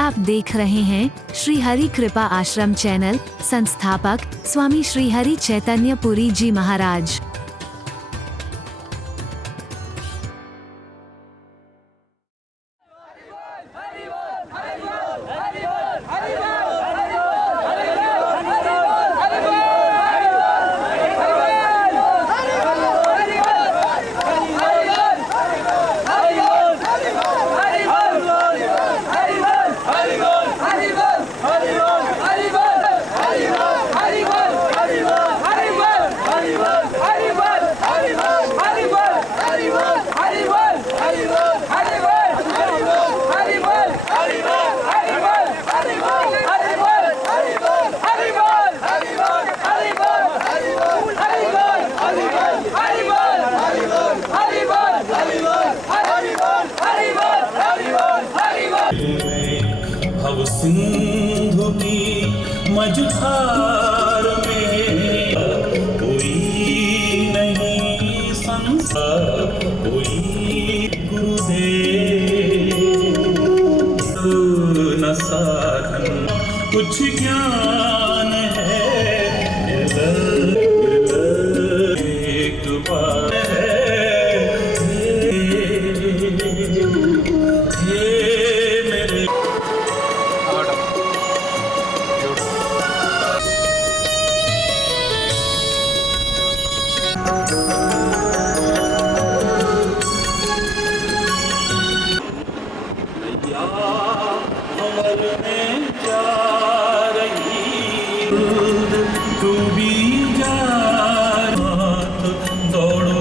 आप देख रहे हैं श्री हरि कृपा आश्रम चैनल। संस्थापक स्वामी श्री हरि चैतन्य पुरी जी महाराज। भव सिंधु की मझधार में कोई नहीं संसार, कोई गुरुदेव न साधन कुछ ज्ञान है, एक बार अमर में जा रही डूबी जा दौड़ो।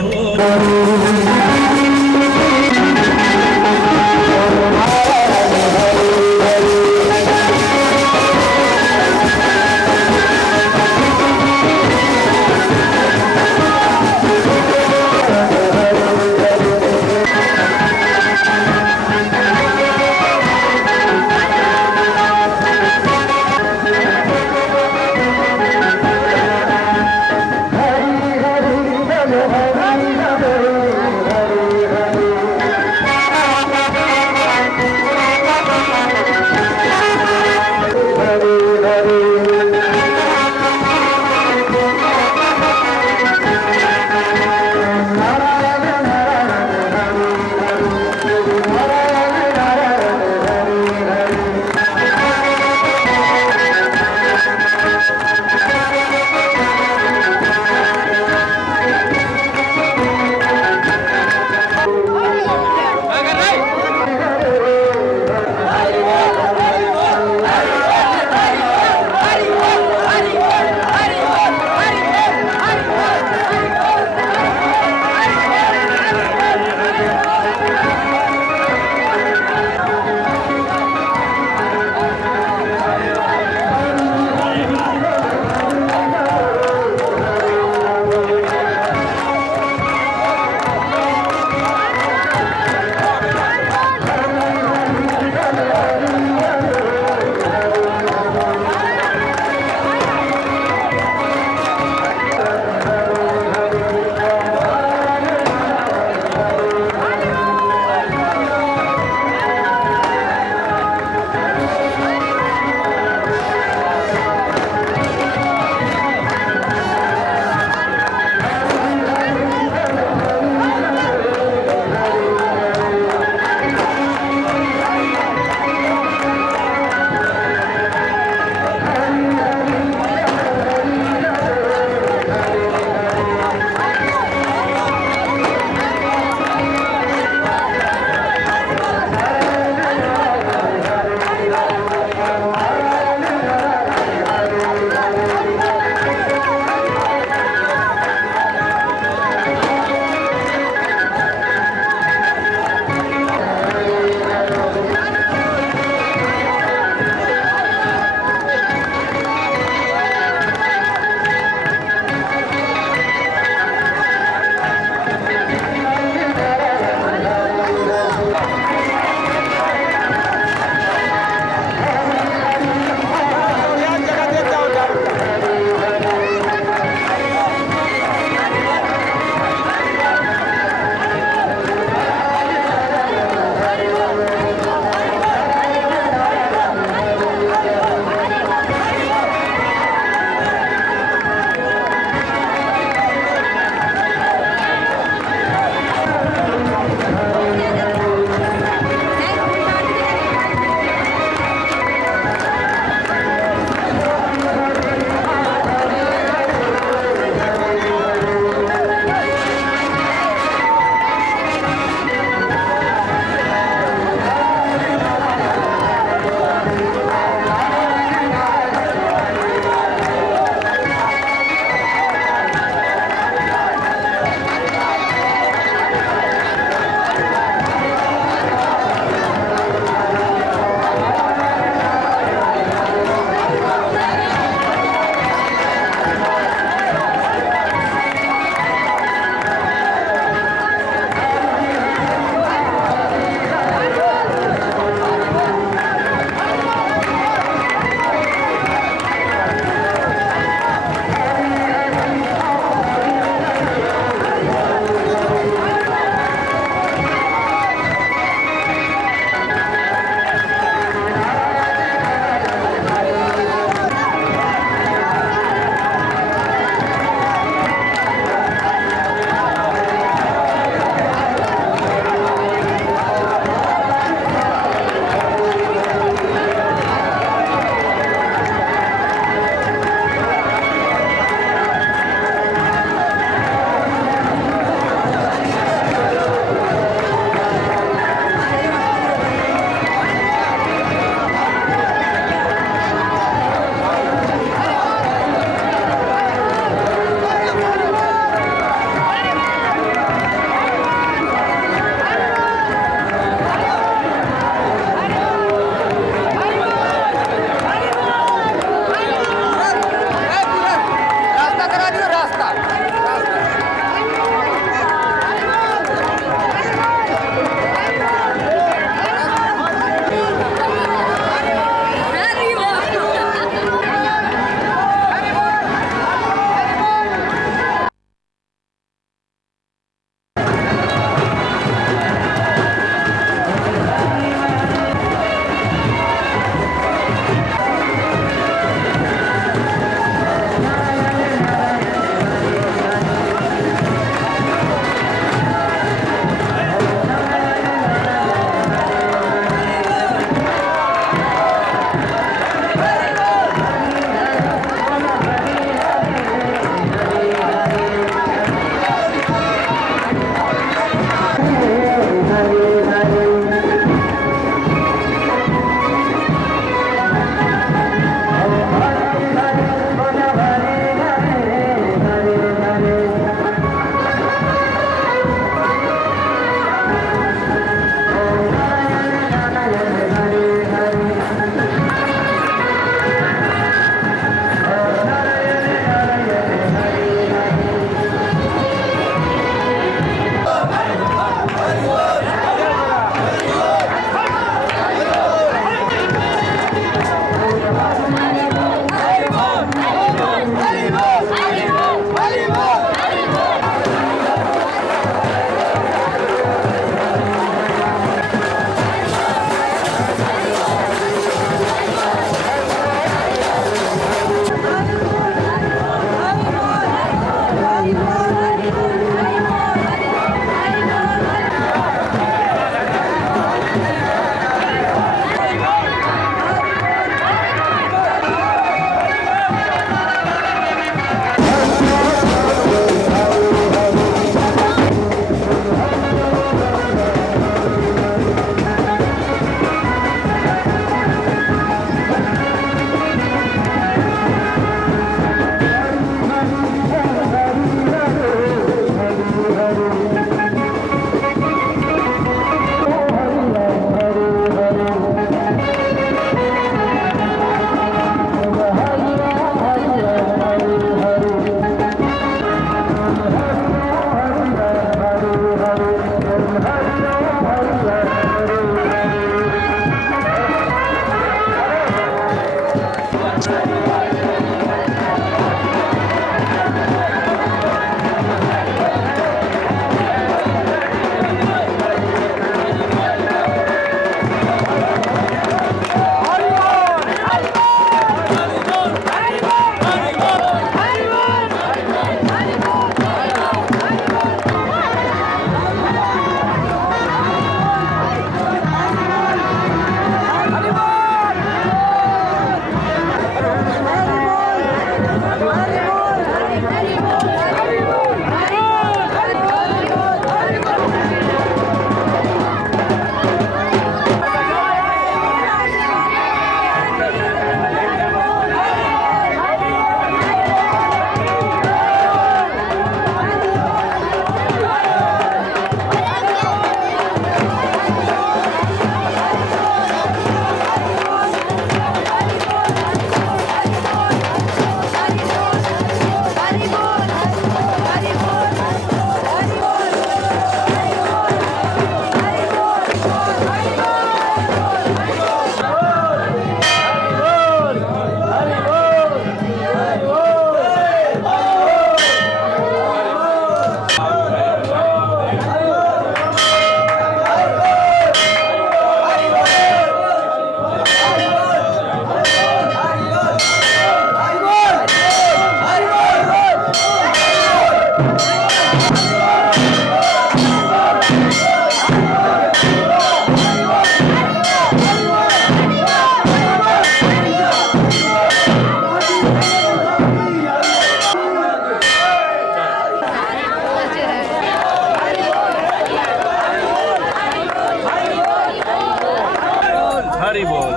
हरि बोल।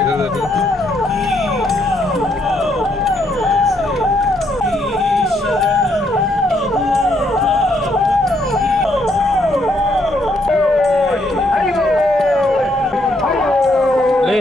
इधर देखो। ले।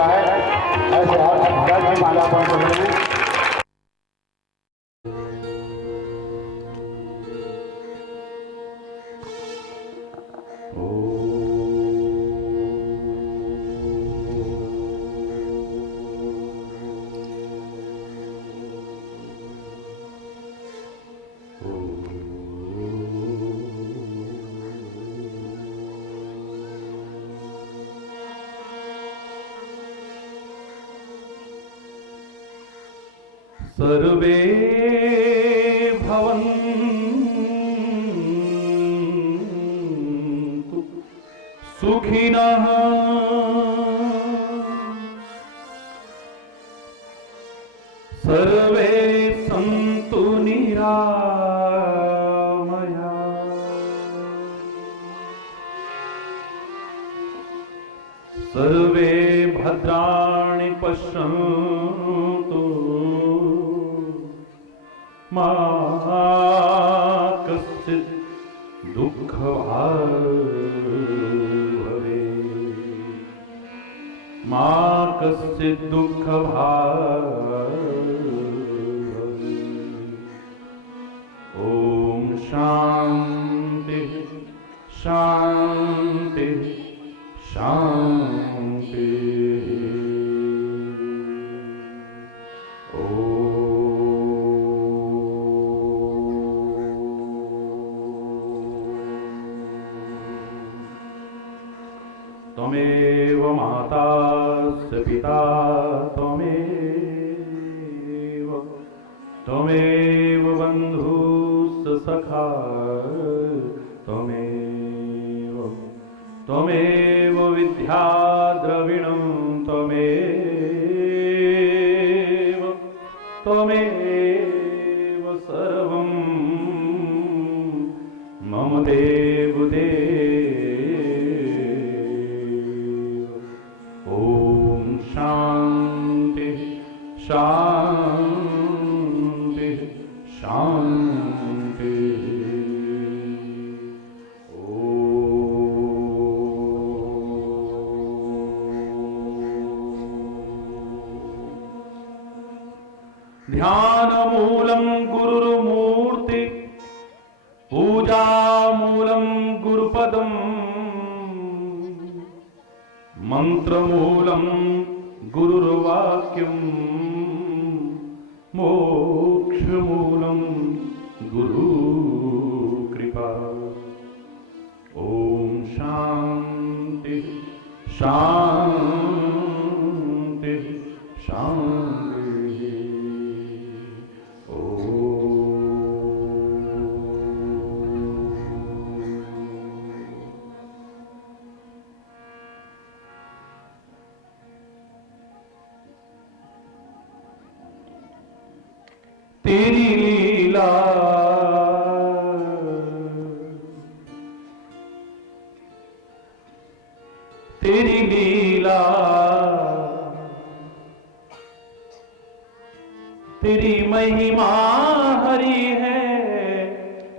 जाए ऐसे हर की माला पर बोले। सर्वे भवन्तु सुखिनः सर्वे सन्तु निरामया सर्वे भद्राणि पश्यन्तु मा कश्चित् दुःखभाग् भवेत् मा कश्चित् दुःखभाग् भवेत्। ॐ शान्ति शान्ति शान्ति। त्वमेव माता च पिता त्वमेव बन्धुश्च सखा त्वमेव विद्या द्रविणं त्वमेव सर्वं मम देवदेव। ॐ शान्ति शान्ति शान्ति। ध्यानमूलं गुरुर्मूर्ति पूजामूलं गुरुपदम् मन्त्रमूलं गुरुर्वाक्यम् मोक्षमूलं गुरुकृपा। ॐ शान्ति शान्ति शान्ति। तेरी लीला तेरी लीला तेरी महिमा हरी है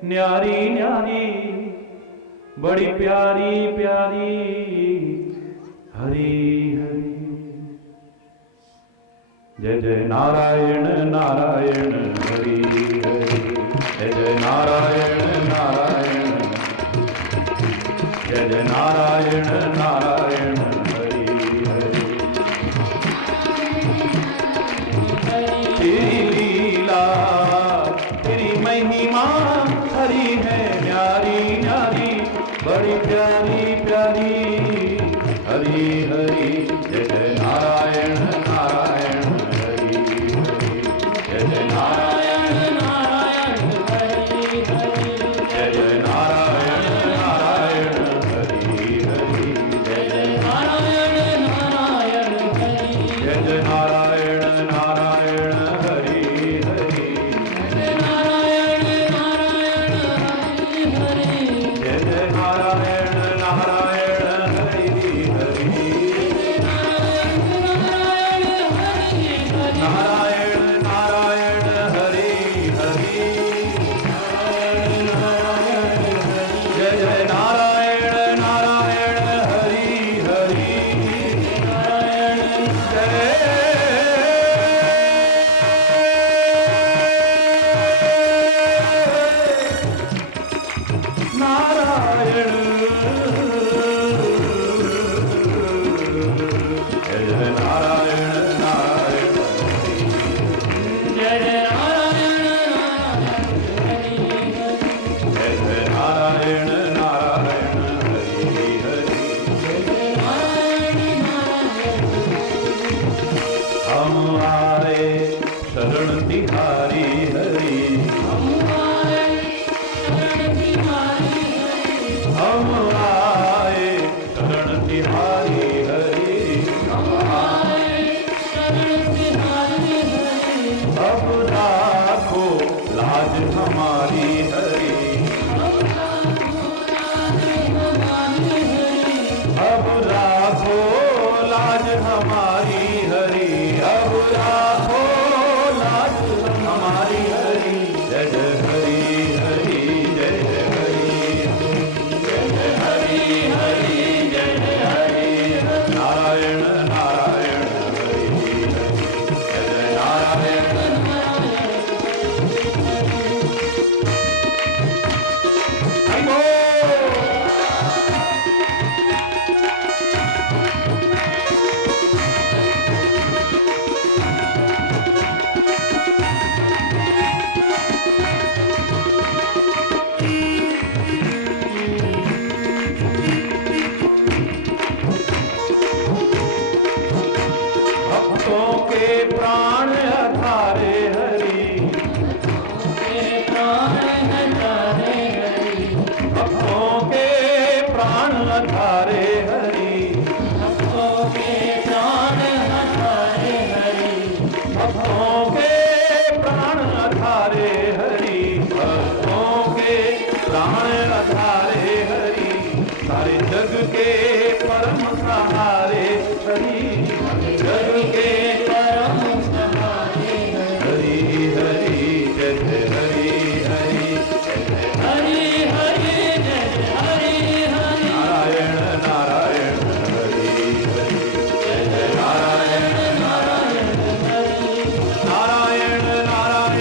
न्यारी न्यारी बड़ी प्यारी प्यारी हरी हरी। जय जय नारायण नारायण हरि हरि जय जय नारायण नारायण जय जय नारायण नारायण हरि हरि। तेरी लीला तेरी महिमा हरी है न्यारी न्यारी बड़ी प्यारी प्यारी हरि हरि। जय जय नारायण नारायण हरि हरि जय जय नारायण नारायण हरि हरि जय जय नारायण नारायण हरि हरि जय जय नारायण नारायण हरि जय जय नारायण नारायण हरि हरि जय नारायण नारायण हरि हरि जय जय नारायण नारायण हरि हरि नारायण नारायण हरि हरि जय जय नारायण नारायण हरि हरि नारायण जय जय नारायण नारायण जय जय नारायण जय जय नारायण नारायण हरि हरि हम आए शरण तिहारी हरि हम आए शरण तिहारी हरि अब राखो लाज हमारी हरि अब राखो लाज हमारी हरि अब राखो लाज हमारी हरि जय जय हरि हरि जय जय हरि जय जय हरि हरि जय जय हरि नारायण नारायण हरि हरि जय जय नारायण हरि बोल। भक्तों के प्राण अधारे हरि भक्तों के प्राण अधारे हरि भक्तों के प्राण अधारे हरि भक्तों के प्राण अधारे हरि भक्तों के प्राण अधारे हरि भक्तों के प्राण अधारे हरि सारे जग के परम सहारे हरि जग के परम सहारे हरि हरि जय जय हरि हरि जय जय हरि हरि जय जय हरि हरि नारायण नारायण हरि हरि जय जय नारायण नारायण हरि नारायण नारायण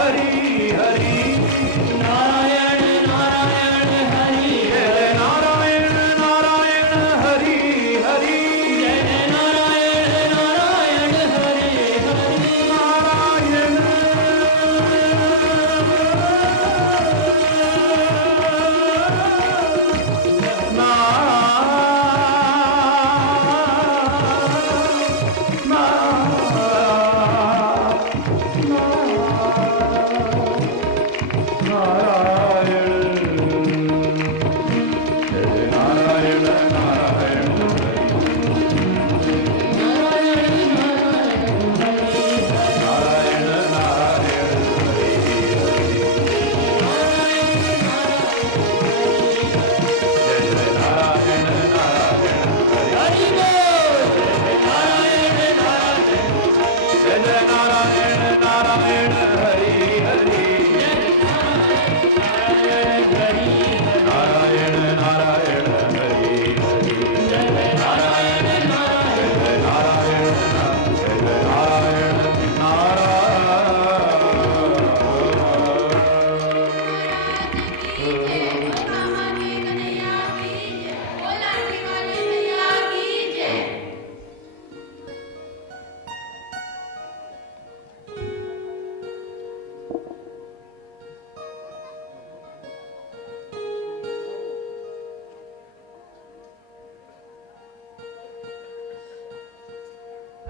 हरि हरि नारायण नारायण हरि हरि नारायण नारायण हरि जय नारायण नारायण हरि हरि जय नारायण नारायण हरि हरि नारायण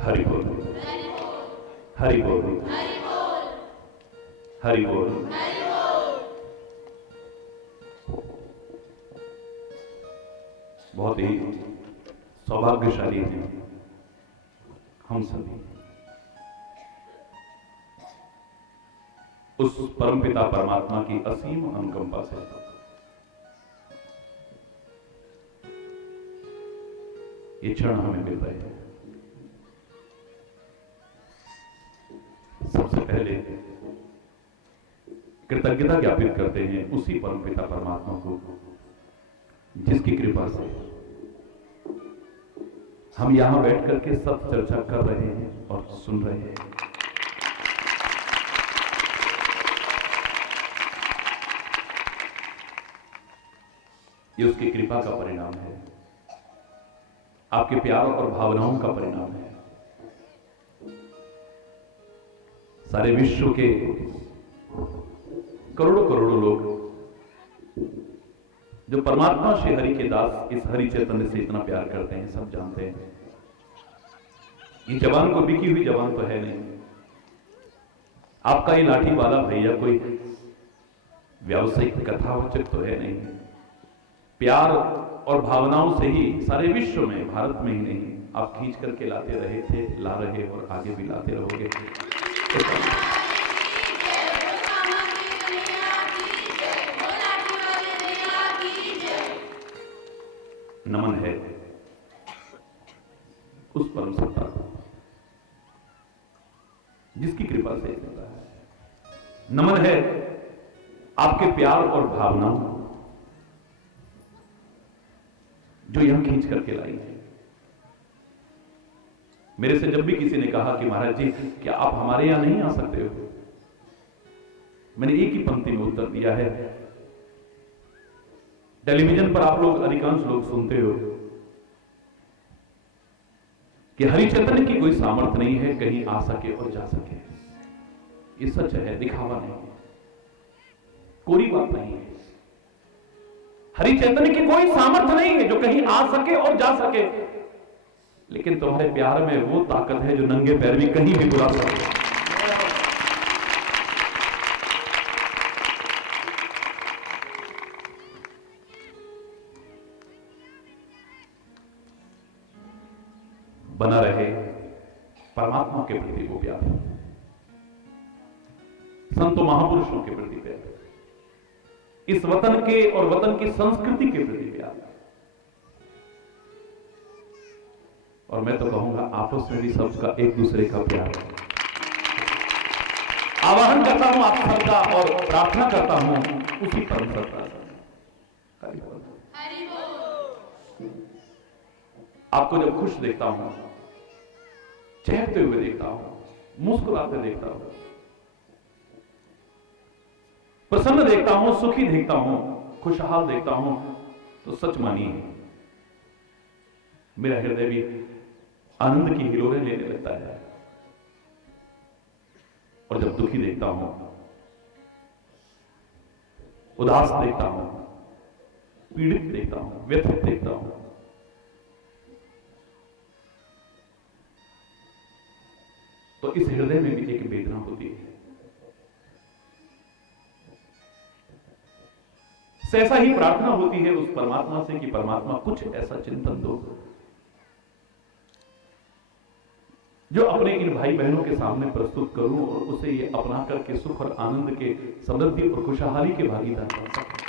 हरि बोल हरि बोल हरि बोल। बहुत ही सौभाग्यशाली हैं हम सभी उस परमपिता परमात्मा की असीम अनुकंपा से ये क्षण हमें मिल रहे हैं। सबसे पहले कृतज्ञता ज्ञापित करते हैं उसी परमपिता परमात्मा को जिसकी कृपा से हम यहां बैठ करके सब चर्चा कर रहे हैं और सुन रहे हैं। ये उसकी कृपा का परिणाम है, आपके प्यार और भावनाओं का परिणाम है। सारे विश्व के करोड़ों करोड़ों लोग जो परमात्मा श्री हरि के दास इस हरि चैतन्य से इतना प्यार करते हैं, सब जानते हैं ये जवान को बिकी हुई जवान तो है नहीं। आपका ये लाठी वाला भैया कोई व्यावसायिक कथावाचक तो है नहीं। प्यार और भावनाओं से ही सारे विश्व में, भारत में ही नहीं, आप खींच करके लाते रहे थे, ला रहे और आगे भी लाते रहोगे। नमन है उस परम सत्ता को जिसकी कृपा से होता है। नमन है आपके प्यार और भावनाओं जो यहां खींच करके लाई है। मेरे से जब भी किसी ने कहा कि महाराज जी क्या आप हमारे यहां नहीं आ सकते हो, मैंने एक ही पंक्ति में उत्तर दिया है। टेलीविजन पर आप लोग अधिकांश लोग सुनते हो कि हरि चैतन्य की कोई सामर्थ्य नहीं है कहीं आ सके और जा सके। ये सच है, दिखावा नहीं है, कोई बात नहीं है। हरि चैतन्य की कोई सामर्थ्य नहीं है जो कहीं आ सके और जा सके, लेकिन तुम्हारे प्यार में वो ताकत है जो नंगे पैर भी कहीं भी बुला सके। बना रहे परमात्मा के प्रति वो प्यार, संतों महापुरुषों के प्रति प्यार, इस वतन के और वतन की संस्कृति के प्रति प्यार, और मैं तो कहूंगा आपस में भी सबका एक दूसरे का प्यार। आवाहन करता हूं आप सबका और प्रार्थना करता हूं उसी परम सत्ता से। हरि बोल। आपको जब खुश देखता हूं, चहकते हुए देखता हूं, मुस्कुराते देखता हूं, प्रसन्न देखता हूं, सुखी देखता हूं, खुशहाल देखता हूं, तो सच मानिए मेरा हृदय भी आनंद की हिलोरें लेने लगता है। और जब दुखी देखता हूं, उदास देखता हूं, पीड़ित देखता हूं, व्यथित देखता हूं, तो इस हृदय में भी एक वेदना होती है। ऐसा ही प्रार्थना होती है उस परमात्मा से कि परमात्मा कुछ ऐसा चिंतन दो जो अपने इन भाई बहनों के सामने प्रस्तुत करूं और उसे ये अपना करके सुख और आनंद के, समृद्धि और खुशहाली के भागीदार बन सके।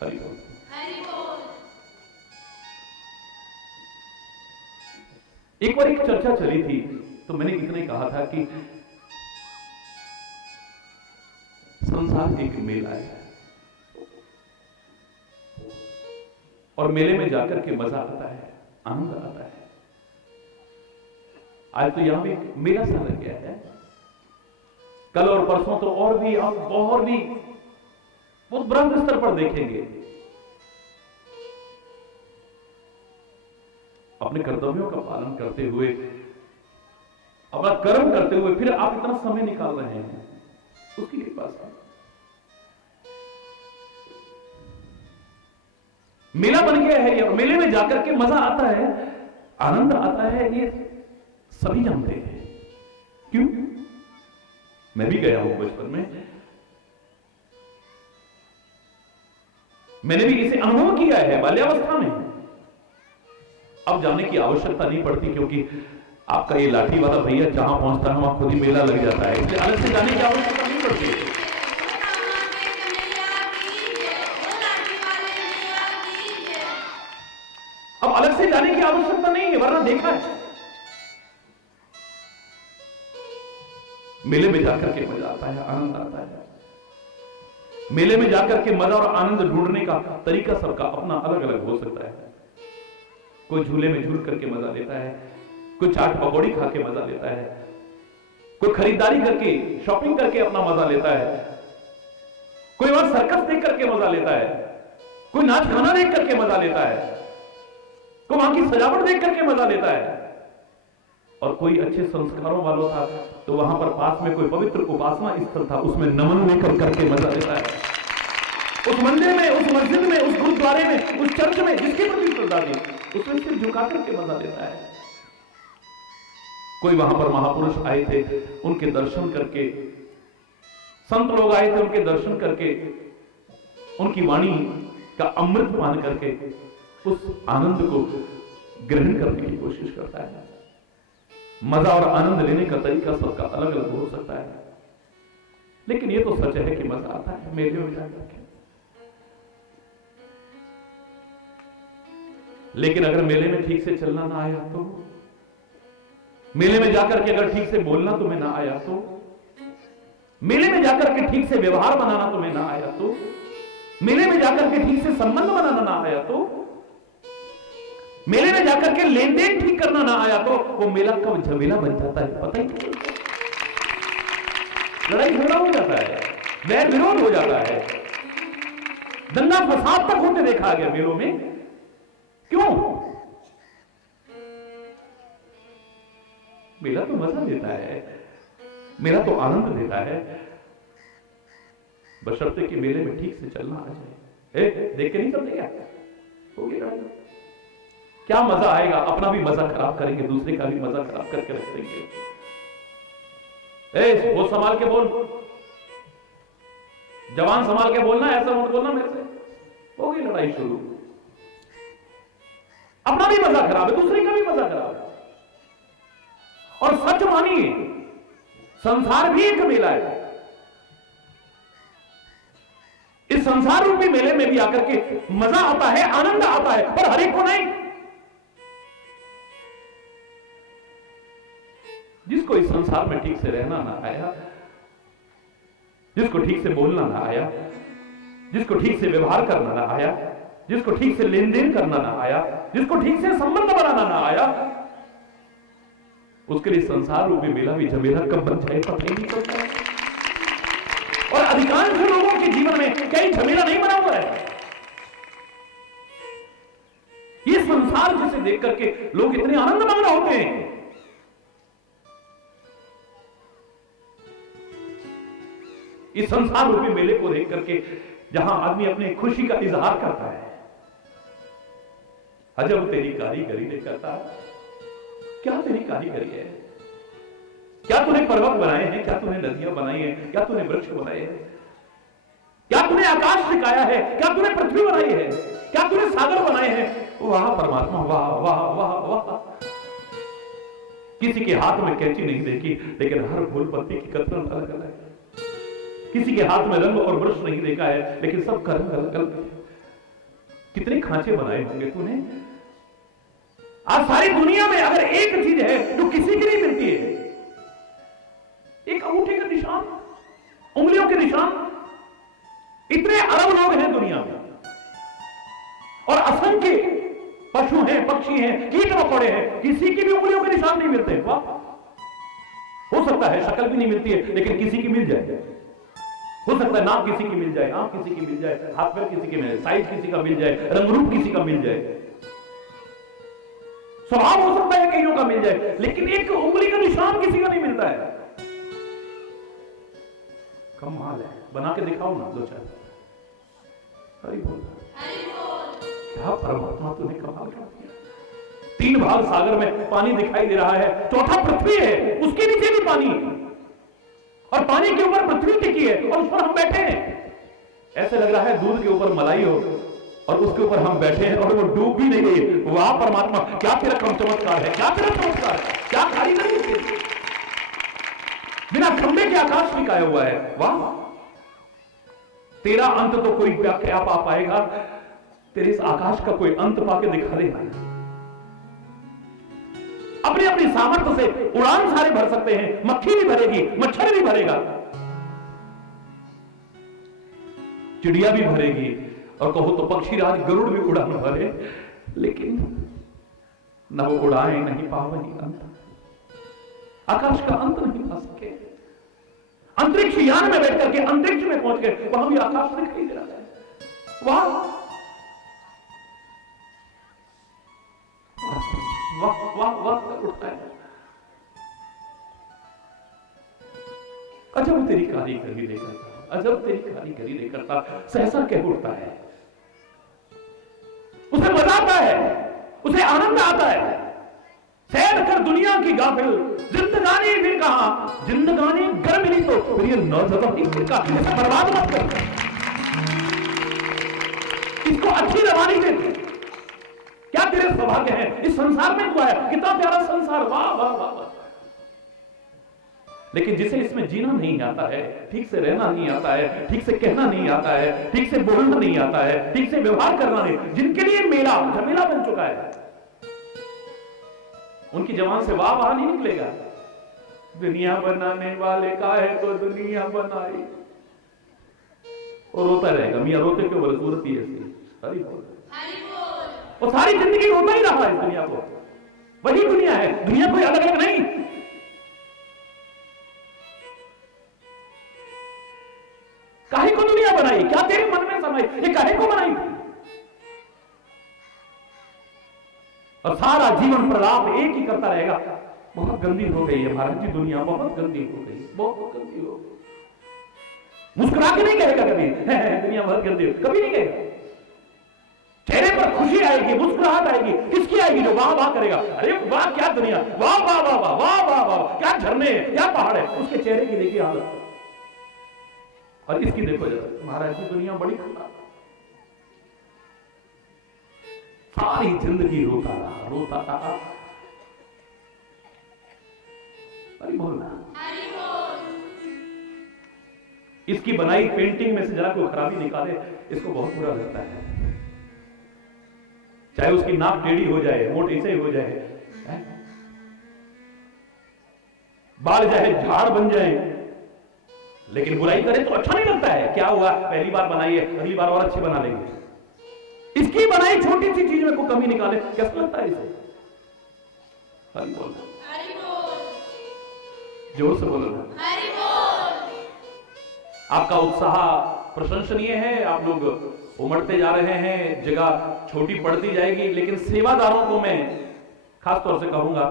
हरि बोल। हरि बोल। एक बार एक चर्चा चली थी तो मैंने इतना ही कहा था कि संसार एक मेला है और मेले में जाकर के मजा आता है, आनंद आता है। आज तो यहां भी एक मेला सा लग गया है। कल और परसों तो और भी आप और भी बहुत बृहद स्तर पर देखेंगे। अपने कर्तव्यों का पालन करते हुए, अपना कर्म करते हुए फिर आप इतना समय निकाल रहे हैं, उसकी कृपा से मेला बन गया है। और मेले में जाकर के मजा आता है, आनंद आता है, ये सभी जानते हैं। क्यों? मैं भी गया हूं बचपन में, मैंने भी इसे अनुभव किया है बाल्यावस्था में। अब जाने की आवश्यकता नहीं पड़ती क्योंकि आपका ये लाठी वाला भैया जहां पहुंचता है वहां खुद ही मेला लग जाता है, इसलिए अलग से जाने की आवश्यकता नहीं पड़ती। अब अलग से जाने की आवश्यकता नहीं है, वरना देखा है मेले में जाकर के मजा आता है, आनंद आता है। मेले में जाकर के मजा और आनंद ढूंढने का तरीका सबका अपना अलग अलग हो सकता है। कोई झूले में झूल करके मजा लेता है, कोई चाट पकौड़ी खा के मजा लेता है, कोई खरीदारी करके शॉपिंग करके अपना मजा लेता है, कोई वहां सर्कस देख करके मजा लेता है, कोई नाच गाना देख करके मजा लेता है, कोई वहां की सजावट देख करके मजा लेता है, और कोई अच्छे संस्कारों वालों था तो वहां पर पास में कोई पवित्र उपासना स्थल था, उसमें नमन लेकर करके मजा लेता है। उस मंदिर में, उस मस्जिद में, उस गुरुद्वारे में, उस चर्च में जिसके प्रति श्रद्धा थी, उसमें सिर्फ झुका करके मजा लेता है। कोई वहां पर महापुरुष आए थे, उनके दर्शन करके, संत लोग आए थे, उनके दर्शन करके, उनकी वाणी का अमृत पान करके उस आनंद को ग्रहण करने की कोशिश करता है। मजा और आनंद लेने का तरीका सबका अलग अलग हो सकता है, लेकिन ये तो सच है कि मजा आता है मेले में जाकर के। लेकिन अगर मेले में ठीक से चलना ना आया तो, मेले में जाकर के अगर ठीक से बोलना तुम्हें ना आया तो, मेले में जाकर के ठीक से व्यवहार बनाना तुम्हें ना आया तो, मेले में जाकर के ठीक से संबंध बनाना ना आया तो, मेले में जाकर के लेन देन ठीक करना ना आया तो, वो मेला कब झमेला बन जाता है पता ही नहीं। लड़ाई झगड़ा हो जाता है, वैर विरोध हो जाता है, दंगा फसाद तक होते देखा गया मेलों में। क्यों? मेला तो मजा देता है, मेला तो आनंद देता है, बशर्ते कि मेले में ठीक से चलना आ जाए। देख के नहीं चलते क्या? होगी लड़ाई। क्या मजा आएगा? अपना भी मजा खराब करेंगे, दूसरे का भी मजा खराब करके रख देंगे। वो संभाल के बोल, जवान संभाल के बोलना, ऐसा मत बोलना मेरे से। होगी लड़ाई शुरू। अपना भी मजा खराब है, दूसरे का भी मजा खराब है। और सच मानिए, संसार भी एक मेला है। इस संसार रूपी मेले में भी आकर के मजा आता है, आनंद आता है, पर हर एक को नहीं। जिसको इस संसार में ठीक से रहना ना आया, जिसको ठीक से बोलना ना आया, जिसको ठीक से व्यवहार करना ना आया, जिसको ठीक से लेन देन करना ना आया, जिसको ठीक से संबंध बनाना ना आया, उसके लिए संसार रूपी मेला भी झमेला कब बन जाए पता ही नहीं चलता। और अधिकांश लोगों के जीवन में कई झमेला नहीं बना हुआ है। ये संसार जिसे देख करके लोग इतने आनंद मग्न होते हैं, इस संसार रूपी मेले को देख करके जहां आदमी अपनी खुशी का इजहार करता है, अजब तेरी कारीगरी ने करता। क्या तेरी कारीगरी है? क्या तूने पर्वत बनाए हैं? क्या तूने नदियां बनाई हैं? क्या तूने वृक्ष बनाए हैं? क्या तूने आकाश सिखाया है? क्या तूने पृथ्वी बनाई है? क्या तूने सागर बनाए हैं? वाह परमात्मा, वाह वाह वाह वाह। किसी के हाथ में कैंची नहीं देखी, लेकिन हर फूल पत्ती की कतरन अलग अलग है। किसी के हाथ में रंग और ब्रश नहीं देखा है, लेकिन सब का रंग अलग अलग है। कितने खांचे बनाए होंगे तूने? आज सारी दुनिया में अगर एक चीज है जो किसी की नहीं मिलती है, एक अंगूठे का निशान, उंगलियों के निशान। इतने अरब लोग हैं दुनिया में, और असंख्य पशु हैं, पक्षी हैं, कीट मकोड़े हैं, किसी की भी उंगलियों के निशान नहीं मिलते। वाह, हो सकता है शक्ल भी नहीं मिलती है, लेकिन किसी की मिल जाए। हो सकता है नाक किसी की मिल जाए, आंख किसी की मिल जाए, हाथ पैर किसी के मिल जाए, साइज किसी का मिल जाए, रंग रूप किसी का मिल जाए, स्वभाव हो सकता है कईयों का मिल जाए, लेकिन एक उंगली का निशान किसी का नहीं मिलता है। कमाल है। बना के दिखाओ ना दो चार। हरि बोल। क्या परमात्मा तूने कमाल कर दिया। 3 भाग सागर में पानी दिखाई दे रहा है, चौथा पृथ्वी है, उसके नीचे भी पानी है, और पानी के ऊपर पृथ्वी टिकी है, और उस पर हम बैठे हैं। ऐसे लग रहा है दूध के ऊपर मलाई हो और उसके ऊपर हम बैठे हैं और वो डूब भी नहीं गई। वाह परमात्मा, क्या तेरा कम चमत्कार है, क्या तेरा चमत्कार है, क्या कारीगरी है। बिना खंबे के आकाश टिकाया हुआ है। वाह, तेरा अंत तो कोई क्या पा पाएगा, तेरे इस आकाश का कोई अंत पाके दिखा देगा। अपनी अपनी सामर्थ्य से उड़ान सारे भर सकते हैं, मक्खी भी भरेगी, मच्छर भी भरेगा, चिड़िया भी भरेगी, और कहो तो पक्षी राज गरुड़ भी उड़ान भरे, लेकिन न वो उड़ाए नहीं पावनी अंत, आकाश का अंत नहीं पा सके। अंतरिक्ष यान में बैठ करके अंतरिक्ष में पहुंच गए, वहां भी आकाश दिखाई दे रहा है। वाह वाह वाह वाह उठता है। अजब तेरी कारीगरी देखता, अजब तेरी कारीगरी देखता, सहसा कह उठता है। उसे मजा आता है, उसे आनंद आता है। सैर कर दुनिया की गाफिल, जिंदगानी फिर कहा, जिंदगानी गर मिली तो फिर ये नौजवानी फिर कहा, इसे बर्बाद मत कर, इसको अच्छी रवानी दे। क्या तेरे सौभाग्य है इस संसार में तू आया, कितना प्यारा संसार, वाह वाह वाह वाह। लेकिन जिसे इसमें जीना नहीं आता है, ठीक से रहना नहीं आता है, ठीक से कहना नहीं आता है, ठीक से बोलना नहीं आता है, ठीक से व्यवहार करना नहीं, जिनके लिए मेला झमेला बन चुका है, उनकी जबान से वाह वाह नहीं निकलेगा। दुनिया बनाने वाले का है तो दुनिया बनाई, और रोता रहेगा। मियां रोते क्यों बोले, सूरत ही ऐसी। हरि बोल, और सारी जिंदगी रोता ही रहा इस दुनिया को। वही दुनिया है, दुनिया कोई अलग अलग नहीं। काहे को दुनिया बनाई, क्या तेरे मन में समाई, ये काहे को बनाई थी? और सारा जीवन प्रलाप एक ही करता रहेगा, बहुत गंदी हो गई है भारत की दुनिया, बहुत गंदी हो गई, बहुत गंदी हो गई। मुस्कुरा के नहीं कहेगा कभी दुनिया बहुत गंदी हो, कभी नहीं कहेगा। चेहरे पर खुशी आएगी, मुस्कुराहट आएगी, किसकी आएगी? जो वाह वाह करेगा। अरे वाह क्या दुनिया, वाह वाह वाह वाह वाह वाह वाह, क्या झरने हैं, क्या पहाड़ है, उसके चेहरे की देखिए हालत। और इसकी देखो जरा, महाराज की दुनिया बड़ी खराब, सारी जिंदगी रोता रहा, रोता रहा। अरे बोलना, इसकी बनाई पेंटिंग में से जरा कोई खराबी निकाले, इसको बहुत बुरा लगता है। चाहे उसकी नाक टेढ़ी हो जाए, मोट ऐसे हो जाए, बाल चाहे झाड़ बन जाए, लेकिन बुराई करे तो अच्छा नहीं लगता है। क्या हुआ, पहली बार बनाई है, अगली बार और अच्छी बना लेंगे। इसकी बनाई छोटी सी चीज में कोई कमी निकाले, कैसा लगता है इसे? हरि बोल, जोर से बोलो ना। आपका उत्साह प्रशंसनीय है, आप लोग उमड़ते जा रहे हैं, जगह छोटी पड़ती जाएगी, लेकिन सेवादारों को मैं खास तौर से कहूंगा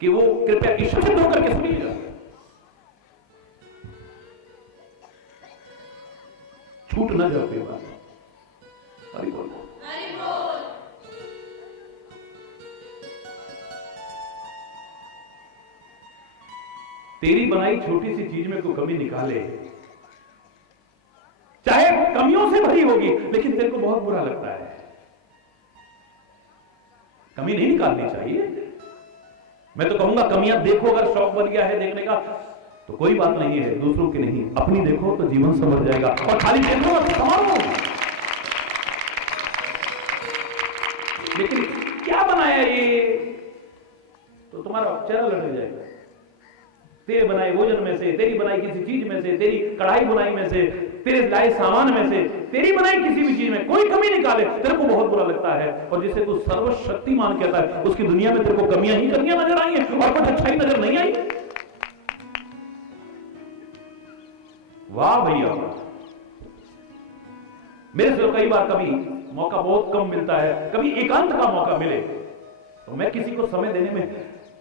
कि वो कृपया ईश्वर होकर के सुनिएगा। छूट न जाओ ये बात। हरि बोल, तेरी बनाई छोटी सी चीज में कोई कमी निकाले, चाहे कमियों से भरी होगी, लेकिन तेरे को बहुत बुरा लगता है। कमी नहीं निकालनी चाहिए। मैं तो कहूंगा कमियां देखो, अगर शौक बन गया है देखने का तो कोई बात नहीं है, दूसरों की नहीं, अपनी देखो तो जीवन संभल जाएगा। और खाली देखो और संभालो। लेकिन क्या बनाया ये, तो तुम्हारा चेहरा लटक जाएगा। तेरे बनाए भोजन में से, तेरी बनाई किसी चीज में से, तेरी कढ़ाई बुनाई में से, तेरे लाए सामान में से, तेरी बनाई किसी भी चीज में कोई कमी निकाले, तेरे को बहुत बुरा लगता है। और जिसे तू सर्वशक्तिमान कहता है, उसकी दुनिया में तेरे को कमियां ही कमियां नजर आई हैं और कुछ अच्छाई नजर नहीं आई। वाह भैया, मेरे से कई बार कभी मौका बहुत कम मिलता है, कभी एकांत का मौका मिले तो मैं किसी को समय देने में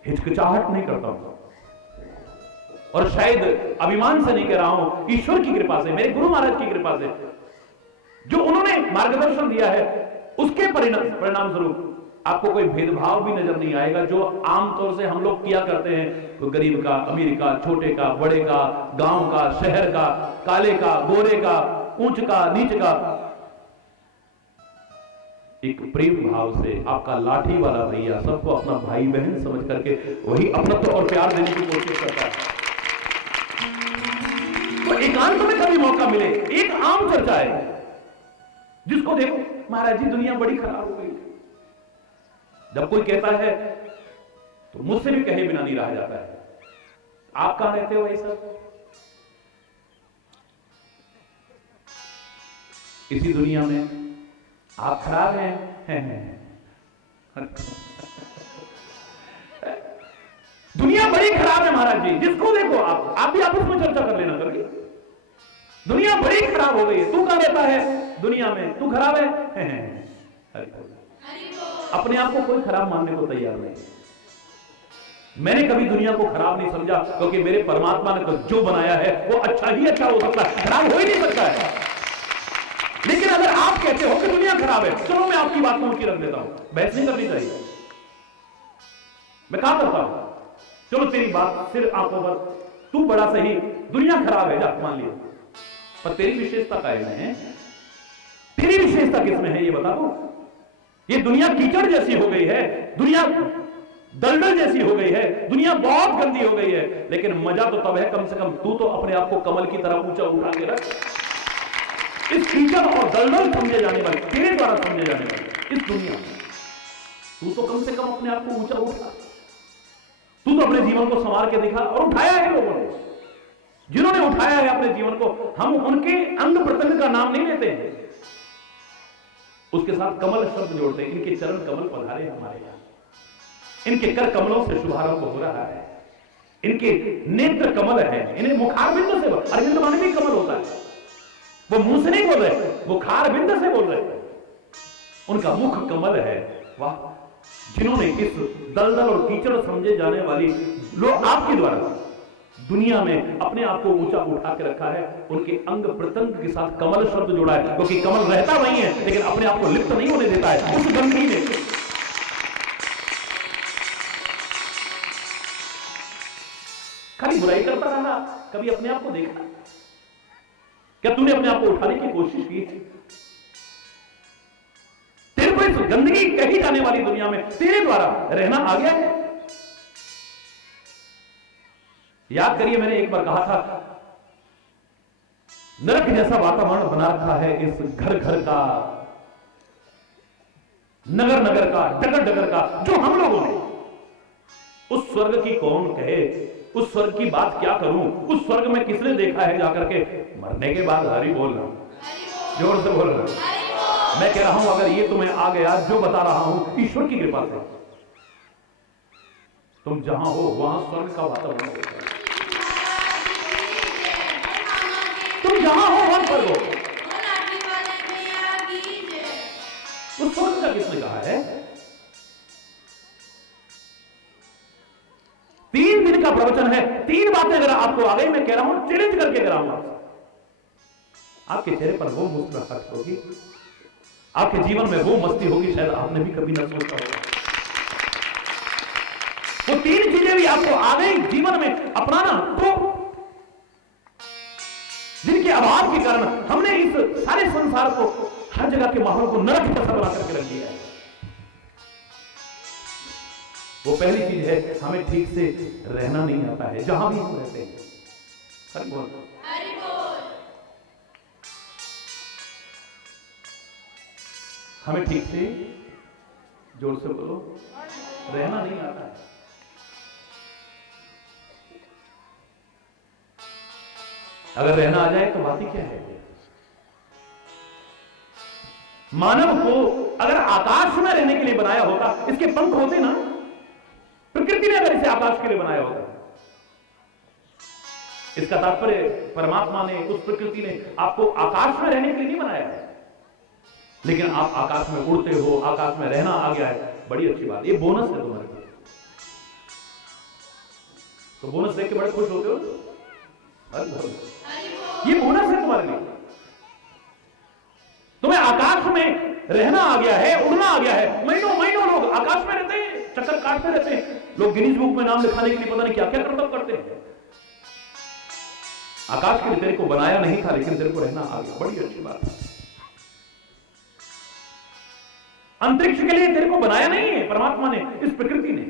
हिचकिचाहट नहीं करता हूं। और शायद अभिमान से नहीं कह रहा हूं, ईश्वर की कृपा से, मेरे गुरु महाराज की कृपा से, जो उन्होंने मार्गदर्शन दिया है, उसके परिणाम स्वरूप आपको कोई भेदभाव भी नजर नहीं आएगा, जो आमतौर से हम लोग किया करते हैं। तो गरीब का, अमीर का, छोटे का, बड़े का, गांव का, शहर का, काले का, गोरे का, ऊंच का, नीच का, एक प्रेम भाव से आपका लाठी वाला भैया सबको अपना भाई बहन समझ करके वही अपनत्व और प्यार देने की कोशिश करता है। तो एकांत में कभी मौका मिले, एक आम चर्चा है जिसको देखो, महाराज जी दुनिया बड़ी खराब हो गई। जब कोई कहता है तो मुझसे भी कहे बिना नहीं रहा जाता है। आप कहां रहते हो भाई साहब? इसी दुनिया में आप खराब हैं। दुनिया बड़ी खराब है महाराज जी, जिसको देखो आप भी आपस में चर्चा कर लेना करके। दुनिया बड़ी खराब हो गई है। तू कहां रहता है दुनिया में? तू खराब है? अपने आप को कोई खराब मानने को तैयार नहीं। मैंने कभी दुनिया को खराब नहीं समझा, क्योंकि मेरे परमात्मा ने तो जो बनाया है वो अच्छा ही अच्छा हो सकता है, खराब हो ही नहीं सकता है। लेकिन अगर आप कहते हो कि दुनिया खराब है, चलो मैं आपकी बात को रख देता हूं, बहस नहीं करनी चाहिए। मैं कहा करता हूं, चलो तेरी बात सिर आंखों पर, तू बड़ा सही, दुनिया खराब है, जा मान लिया, पर तेरी विशेषता काय में है? तेरी विशेषता किसमें है ये बता दो। ये दुनिया कीचड़ जैसी हो गई है, दुनिया दलदल जैसी हो गई है, दुनिया बहुत गंदी हो गई है, लेकिन मजा तो तब है, कम से कम तू तो अपने आप को कमल की तरह ऊंचा उठा के रख। इस कीचड़ और दलदल समझे जाने वाले, तेरे द्वारा समझे जाने वाले इस दुनिया में तू तो कम से कम अपने आप को ऊंचा उठा। तू तो अपने जीवन को संवार के दिखा, और उठाया है लोगों ने, जिन्होंने उठाया है अपने जीवन को, हम उनके अंग प्रत्यंग का नाम नहीं लेते हैं, उसके साथ कमल शब्द जोड़ते हैं। इनके चरण कमल पधारे हमारे यहां, इनके कर कमलों से शुभारंभ हो रहा है, इनके नेत्र कमल है, इन्हें मुखार बिंद से, अरविंद माने भी कमल होता है, वो मुंह से नहीं बोल रहे, मुखार बिंद से बोल रहे, उनका मुख कमल है। वाह, जिन्होंने इस दलदल और कीचड़ समझे जाने वाली लोग आपके द्वारा दुनिया में अपने आप को ऊंचा उठा के रखा है, उनके अंग प्रत्यंग के साथ कमल शब्द जोड़ा है, क्योंकि कमल रहता वही है लेकिन अपने आप को लिप्त नहीं होने देता है उस गंदगी में। खाली बुराई करता रहा, कभी अपने आप को देखा? क्या तूने अपने आप को उठाने की कोशिश की थी? तेरे को इस गंदगी कही जाने वाली दुनिया में तेरे द्वारा रहना आ गया है? याद करिए, मैंने एक बार कहा था, नरक जैसा वातावरण बना रखा है इस घर घर का, नगर नगर का, डगर डगर का, जो हम लोगों ने उस स्वर्ग की कौन कहे, उस स्वर्ग की बात क्या करूं, उस स्वर्ग में किसने देखा है जाकर के? मरने के बाद हरि बोल रहा हूं, जोर से बोल रहा हूं। मैं कह रहा हूं, अगर ये तुम्हें आ गया, जो बता रहा हूं ईश्वर की कृपा से, तुम जहां हो वहां स्वर्ग का वातावरण होगा। तुम जहां हो वहां पर हो। उस स्वर्ग का किसने कहा है? 3 दिन का प्रवचन है, 3 बातें अगर आपको आ गई, मैं कह रहा हूं चैलेंज करके कह रहा हूं, आपके चेहरे पर वो मुस्कुराहट होगी, आपके जीवन में वो मस्ती होगी, शायद आपने भी कभी ना सोचा होगा। वो 3 चीजें भी आपको आ गई जीवन में अपनाना, तो जिनके अभाव के कारण हमने इस सारे संसार को, हर जगह के माहौल को नरक जैसा बना करके रख दिया है। वो पहली चीज है, हमें ठीक से रहना नहीं आता है जहां भी हम रहते हैं। हरि बोल। हमें ठीक से, जोर से बोलो, रहना नहीं आता है। अगर रहना आ जाए तो बात ही क्या है? मानव को अगर आकाश में रहने के लिए बनाया होता, इसके पंख होते ना, प्रकृति ने अगर इसे आकाश के लिए बनाया होता, इसका तात्पर्य परमात्मा ने, उस प्रकृति ने आपको आकाश में रहने के लिए नहीं बनाया है, लेकिन आप आकाश में उड़ते हो, आकाश में रहना आ गया है, बड़ी अच्छी बात। ये बोनस है तुम्हारे लिए। तो बोनस देख के बड़े खुश होते हो? ये बोनस है तुम्हारे लिए। तुम्हें आकाश में रहना आ गया है, उड़ना आ गया है। महीनों महीनों लोग आकाश में रहते हैं, चक्कर काटते रहते हैं। लोग गिनीज बुक में नाम लिखाने के लिए पता नहीं क्या क्या करतब करते हैं। आकाश के लिए तेरे को बनाया नहीं था, लेकिन तेरे को रहना आ गया, बड़ी अच्छी बात है। अंतरिक्ष के लिए तेरे को बनाया नहीं है परमात्मा ने, इस प्रकृति ने।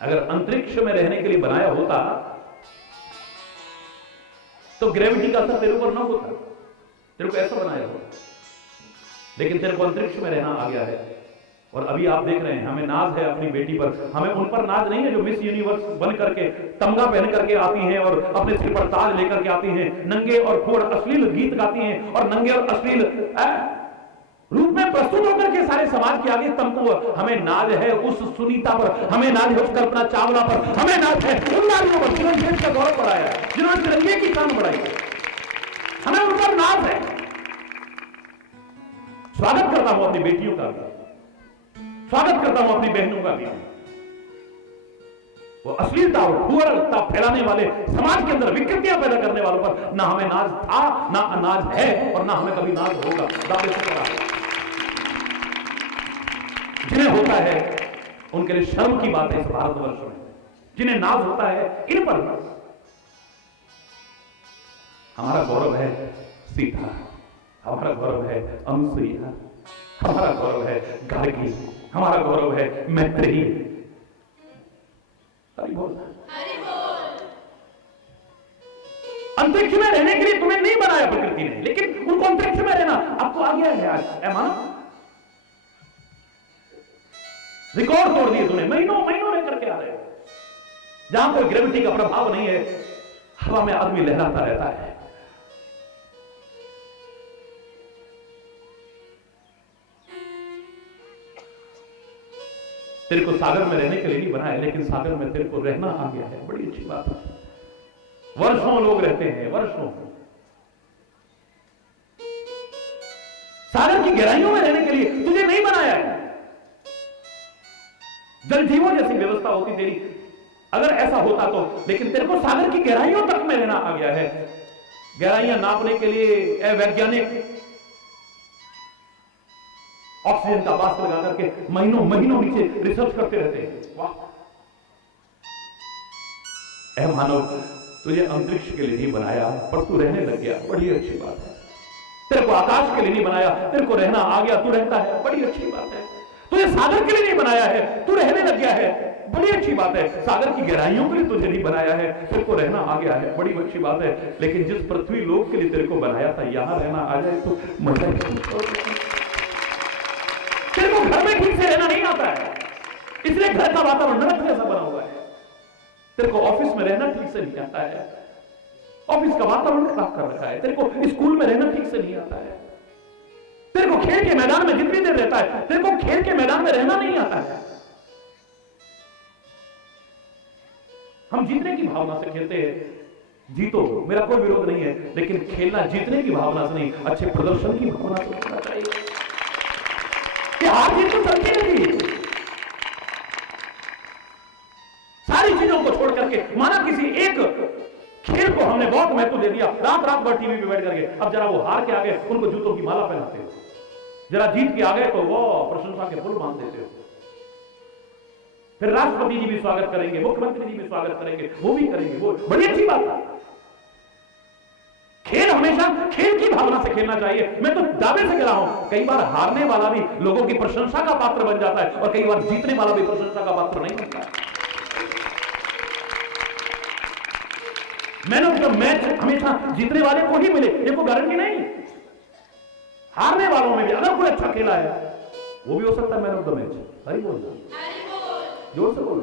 अगर अंतरिक्ष में रहने के लिए बनाया होता तो ग्रेविटी का असर तेरे ऊपर ना होता, तेरे को ऐसा बनाया होता। लेकिन तेरे को अंतरिक्ष में रहना आ गया है। और अभी आप देख रहे हैं, हमें नाज है अपनी बेटी पर। हमें उन पर नाज नहीं है जो मिस यूनिवर्स बन करके, तमगा पहन करके आती हैं और अपने सिर पर ताज लेकर के आती हैं, नंगे और फोड़ अश्लील गीत गाती हैं और नंगे और अश्लील रूप में प्रस्तुत होकर के सारे है समाज के आगे, तुमको हमें नाज है उस सुनीता पर, हमें नाज है उस कल्पना चावला पर, हमें नाज है उन नारियों पर जिन्होंने देश का गौरव बढ़ाया, जिन्होंने तिरंगे की शान बढ़ाई, हमें उन पर नाज है। स्वागत करता हूं अपनी बेटियों का भी, स्वागत करता हूं अपनी बहनों का भी। वो अश्लीलता और भूअरता फैलाने वाले, समाज के अंदर विकृतियां पैदा करने वालों पर ना हमें नाज था, ना अनाज है, और ना हमें कभी नाज होगा। दावे से करा जिन्हें होता है उनके लिए शर्म की बात है इस भारतवर्ष में, जिन्हें नाज होता है इन पर। हमारा गौरव है सीता, हमारा गौरव है अनुसुईया, हमारा गौरव है गार्गी, हमारा गौरव है मैत्रेयी। हरि बोल। अंतरिक्ष में रहने के लिए तुम्हें नहीं बनाया प्रकृति ने, लेकिन उनको अंतरिक्ष में रहना अब तो आ गया है। आज मानो रिकॉर्ड तोड़ दिए तूने, महीनों महीनों में करके आ रहे हो। जहां कोई ग्रेविटी का प्रभाव नहीं है, हवा में आदमी लहराता रहता है। तेरे को सागर में रहने के लिए नहीं बनाया, लेकिन सागर में तेरे को रहना आ गया है। बड़ी अच्छी बात है। वर्षों लोग रहते हैं, वर्षों। सागर की गहराइयों में रहने के लिए तुझे नहीं बनाया है। जलजीवों जैसी व्यवस्था होती तेरी, अगर ऐसा होता तो, लेकिन तेरे को सागर की गहराइयों तक में रहना आ गया है। गहराइयां नापने के लिए वैज्ञानिक ऑक्सीजन का मास्क लगा करके महीनों महीनों नीचे रिसर्च करते रहते हैं। वाह, ऐ मानव, तुझे अंतरिक्ष के लिए नहीं बनाया, पर तू रहने लग गया। बड़ी अच्छी बात है। तेरे को आकाश के लिए नहीं बनाया, तेरे को रहना आ गया, तू रहता है। बड़ी अच्छी बात है। तुझे सागर के लिए नहीं बनाया है, तू रहने लग गया है। बड़ी अच्छी बात है। सागर की गहराइयों के लिए तुझे नहीं बनाया है, तेरे को रहना आ गया है। बड़ी अच्छी बात है। लेकिन जिस पृथ्वी लोक के लिए तेरे को बनाया था, यहां रहना आ जाए तो मजा ही। तेरे को घर में ठीक से रहना नहीं आता है, इसलिए घर का वातावरण नरक जैसा बना हुआ है। तेरे को ऑफिस में रहना ठीक से नहीं आता है, ऑफिस का वातावरण खराब कर रखा है। तेरे को स्कूल में रहना ठीक से नहीं आता है। तेरे को खेल के मैदान में जितनी देर रहता है, तेरे को खेल के मैदान में रहना नहीं आता है। हम जीतने की भावना से खेलते हैं। जीतो, मेरा कोई विरोध नहीं है, लेकिन खेलना जीतने की भावना से नहीं, अच्छे प्रदर्शन की भावना से खेलना चाहिए। कि हार जीत तो चलती रहेगी। सारी चीजों को छोड़ करके, माना किसी एक खेल को हमने बहुत महत्व दे दिया, रात रात भर टीवी पे बैठ करके, अब जरा वो हार के आ गए, उनको जूतों की माला पहनाते हो। जरा जीत के आ गए तो वो प्रशंसा के फूल बांध देते हो। फिर राष्ट्रपति जी भी स्वागत करेंगे, मुख्यमंत्री जी भी स्वागत करेंगे, वो भी करेंगे। वो बड़ी अच्छी बात है। खेल हमेशा खेल की भावना से खेलना चाहिए। मैं तो दावे से कह रहा हूं, कई बार हारने वाला भी लोगों की प्रशंसा का पात्र बन जाता है, और कई बार जीतने वाला भी प्रशंसा का पात्र नहीं बनता है। मैन ऑफ द मैच हमेशा जीतने वाले को ही मिले, ये कोई गारंटी नहीं। हारने वालों में भी अगर कोई अच्छा खेला है, वो भी हो सकता है man of the match. Hari बोल, जोर से बोल।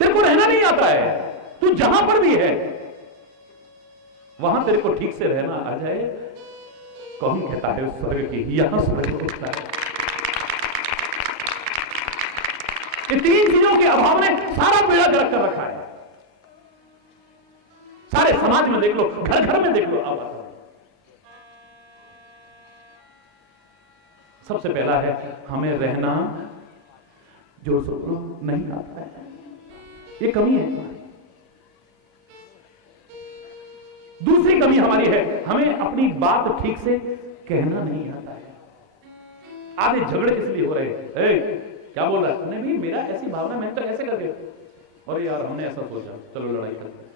तेरे को रहना नहीं आता है, तू जहां पर भी है वहां तेरे को ठीक से रहना आ जाए। कौन कहता है उस स्वर्ग की, यहां स्वर्ग होता है। ये तीन चीजों के अभाव ने सारा बेड़ा गर्क कर रखा है। सारे समाज में देख लो, घर घर में देख लो। अब सबसे पहला है, हमें रहना जो नहीं आता है, ये कमी है। दूसरी कमी हमारी है, हमें अपनी बात ठीक से कहना नहीं आता है। आधे झगड़े इसलिए हो रहे हैं, क्या बोल रहा है, नहीं मेरा ऐसी भावना, मैं तो ऐसे कर दे, और यार हमने ऐसा सोचा, चलो लड़ाई करते।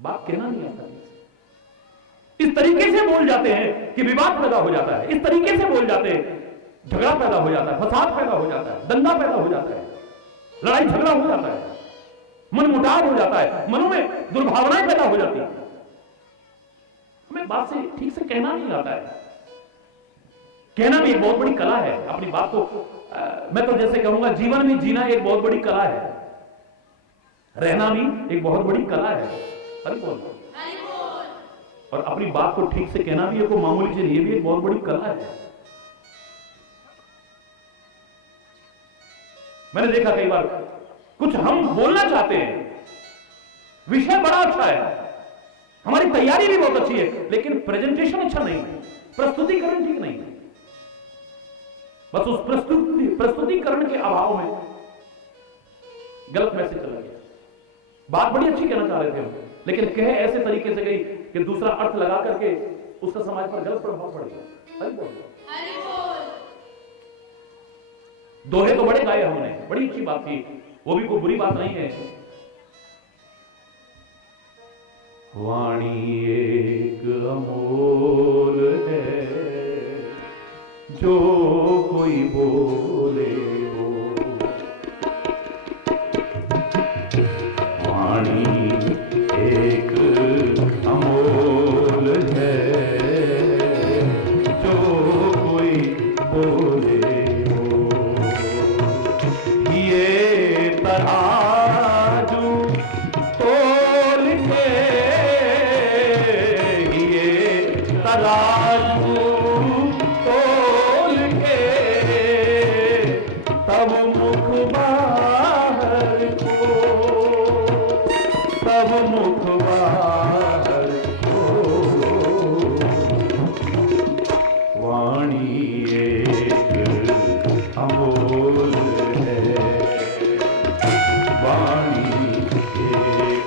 बात कहना नहीं आता। इस तरीके से बोल जाते हैं कि विवाद पैदा हो जाता है। इस तरीके से बोल जाते हैं, झगड़ा पैदा हो जाता है, फसाद पैदा हो जाता है, दंगा पैदा हो जाता है, लड़ाई झगड़ा हो जाता है, मनमुटाव हो जाता है, मनों में दुर्भावनाएं पैदा हो जाती है। हमें बात से ठीक से कहना नहीं आता है। कहना भी एक बहुत बड़ी कला है। अपनी बात को मैं तो जैसे कहूंगा, जीवन में जीना एक बहुत बड़ी कला है, रहना भी एक बहुत बड़ी कला है। हरि बोल। और अपनी बात को ठीक से कहना भी एक मामूली चीज, ये भी एक बहुत बड़ी कला है। मैंने देखा कई बार कुछ हम बोलना चाहते हैं, विषय बड़ा अच्छा है, हमारी तैयारी भी बहुत अच्छी है, लेकिन प्रेजेंटेशन अच्छा नहीं है, प्रस्तुतिकरण ठीक नहीं है। बस उस प्रस्तुतिकरण के अभाव में गलत मैसेज चला गया। बात बड़ी अच्छी कहना चाह रहे थे हम, लेकिन कहे ऐसे तरीके से गई कि दूसरा अर्थ लगा करके उसका समाज पर गलत प्रभाव पड़ गया। हरि बोल। दोहे तो बड़े गाए हमने, बड़ी अच्छी बात थी, वो भी कोई बुरी बात नहीं है। वाणी एक अमोल है, जो कोई बोले वो, वाणी एक अमोल है, जो कोई बोले वो, ये तराजू तोल के, ये तराजू तोल के, तब मुख बाहर को, तब मुख बाहर को, वाणी एक अमोल है, वाणी एक।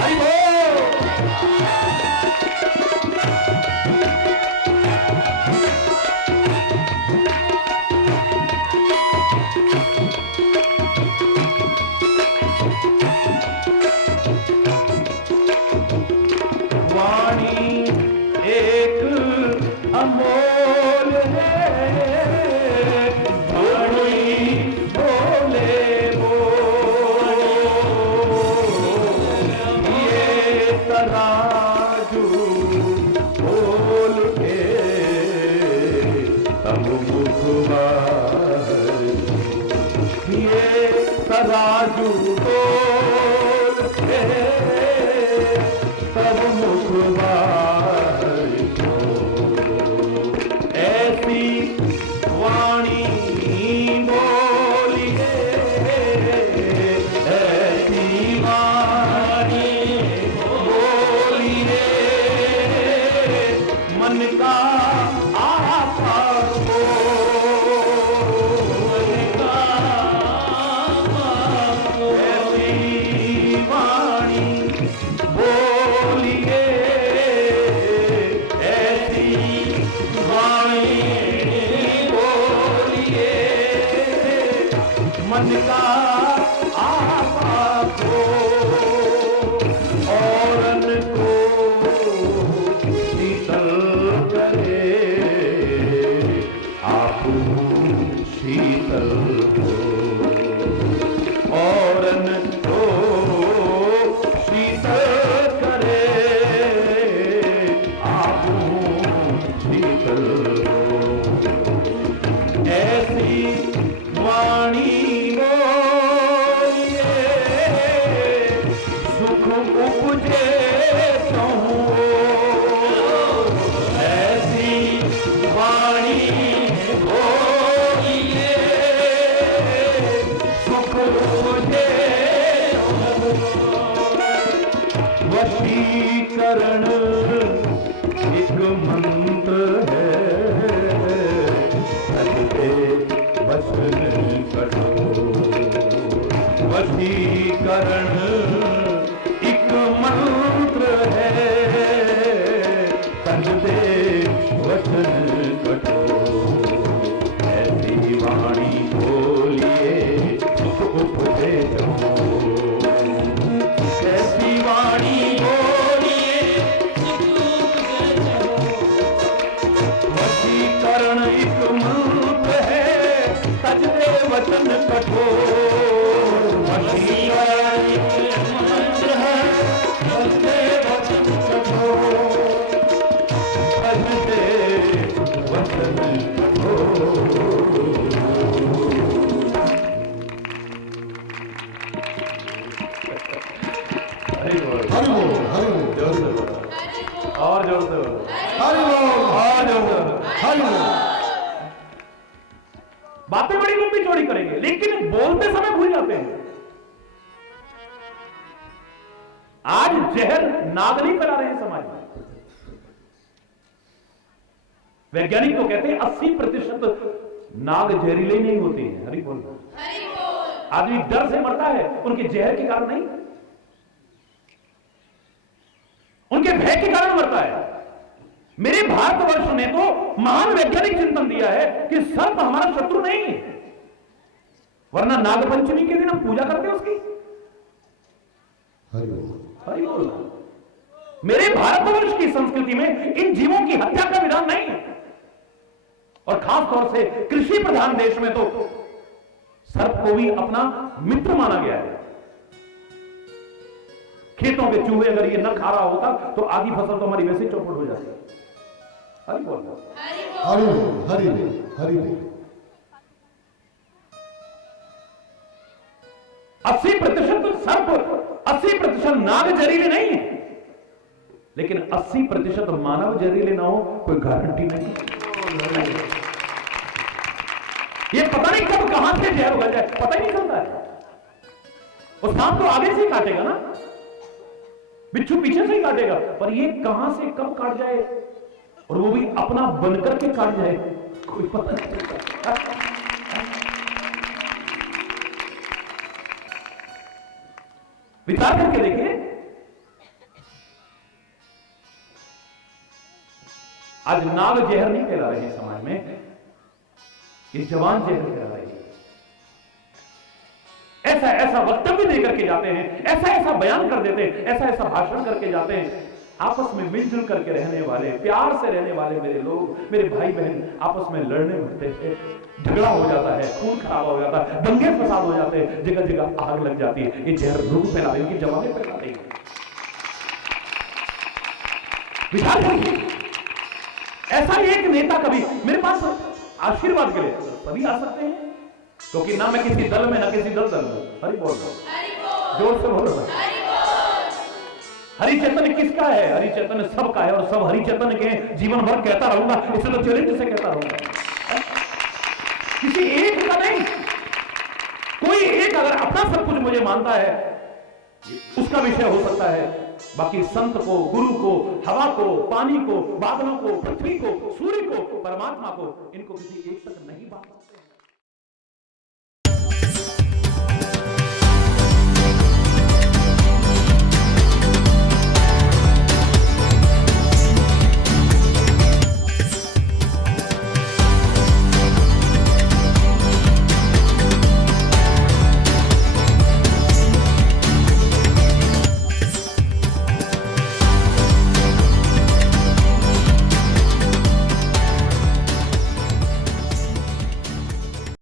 हरि बोल। वाणी एक अमोल है, वाणी बोले वो, ये तराजू बोल के, तब मुख बाहर, ये तराजू बोल के, तब मुख बाहर को, ऐसी वाणी बोलिए, ऐसी वाणी बोलिए, मन का आपा को, मन का आपा को, ऐसी वाणी बोलिए, ऐसी वाणी बोलिए, मन का आपा को, औरन को शीतल करे, आप शीतल हो, औरन को शीतल करे, आप शीतल हो, ऐसी वाणी बोलिए, सुख उपजे कहूँ, ऐसी वाणी बोलिए, सुख उपजे। वशीकरण एक मंत्र है, हृदय वचन कठोर, वशीकरण एक मंत्र है, हृदय वचन कठोर, ऐसी वाणी बोलिए, सुख उपदेश हो, ऐसी वाणी बोलिए, वशीकरण एक मंत्र है, तजदे वचन कठोर, वशीकरण नाग नहीं फैला रहे हैं समाज में। वैज्ञानिक तो कहते हैं 80% नाग जहरीले नहीं होते हैं। हरि बोल। आदमी डर से मरता है, उनके जहर के कारण नहीं, उनके भय के कारण मरता है। मेरे भारतवर्ष ने तो महान वैज्ञानिक चिंतन दिया है कि सर्प हमारा शत्रु नहीं है, वरना नागपंचमी के दिन हम पूजा करते हैं उसकी। हरि बोल। मेरे भारतवर्ष की संस्कृति में इन जीवों की हत्या का विधान नहीं है, और खास तौर से कृषि प्रधान देश में तो सर्प को भी अपना मित्र माना गया है। खेतों के चूहे अगर ये न खा रहा होता तो आधी फसल तो हमारी वैसे चौपट हो जाती। हरि बोल। हरि बोल, हरि बोल, हरि बोल। 80% सर्प, 80% नाग जहरीले नहीं है, लेकिन 80% मानव जहरीले ना हो कोई गारंटी नहीं। ये पता नहीं कब कहां से जहर हो जाए, पता ही नहीं चलता है। और सांप तो आगे से ही काटेगा ना, बिच्छू पीछे से ही काटेगा, पर ये कहां से कब काट जाए, और वो भी अपना बनकर के काट जाए, कोई पता नहीं चलता। विचार करके देखिए, आज नाग जहर नहीं फैला रहे हैं समाज में, ये जवान जहर फैला रहे हैं। ऐसा ऐसा वक्तव्य देकर के जाते हैं, ऐसा ऐसा बयान कर देते हैं, ऐसा ऐसा भाषण करके जाते हैं। आपस में मिलजुल करके रहने वाले, प्यार से रहने वाले मेरे लोग, मेरे भाई बहन आपस में लड़ने उठते हैं, झगड़ा हो जाता है, खून खराबा हो जाता है, दंगे फसाद हो जाते हैं, जगह जगह आग लग जाती है। ये जहर लोग फैला रहे हैं, जवानें फैला रही हैं। विचार करिए, ऐसा एक नेता कभी मेरे पास आशीर्वाद के लिए सभी आ सकते हैं, क्योंकि ना मैं किसी दल में ना किसी दल में। हरि बोल, जोर से बोलो। हरि चैतन्य किसका है? हरि चैतन्य सबका है, और सब हरि चैतन्य के जीवन भर कहता रहूंगा, इसे तो चैलेंज से कहता रहूंगा, किसी एक का नहीं। कोई एक अगर अपना सब कुछ मुझे मानता है उसका विषय हो सकता है, बाकी संत को, गुरु को, हवा को, पानी को, बादलों को, पृथ्वी को, सूर्य को, परमात्मा को, इनको किसी एक तक नहीं बांध सकते।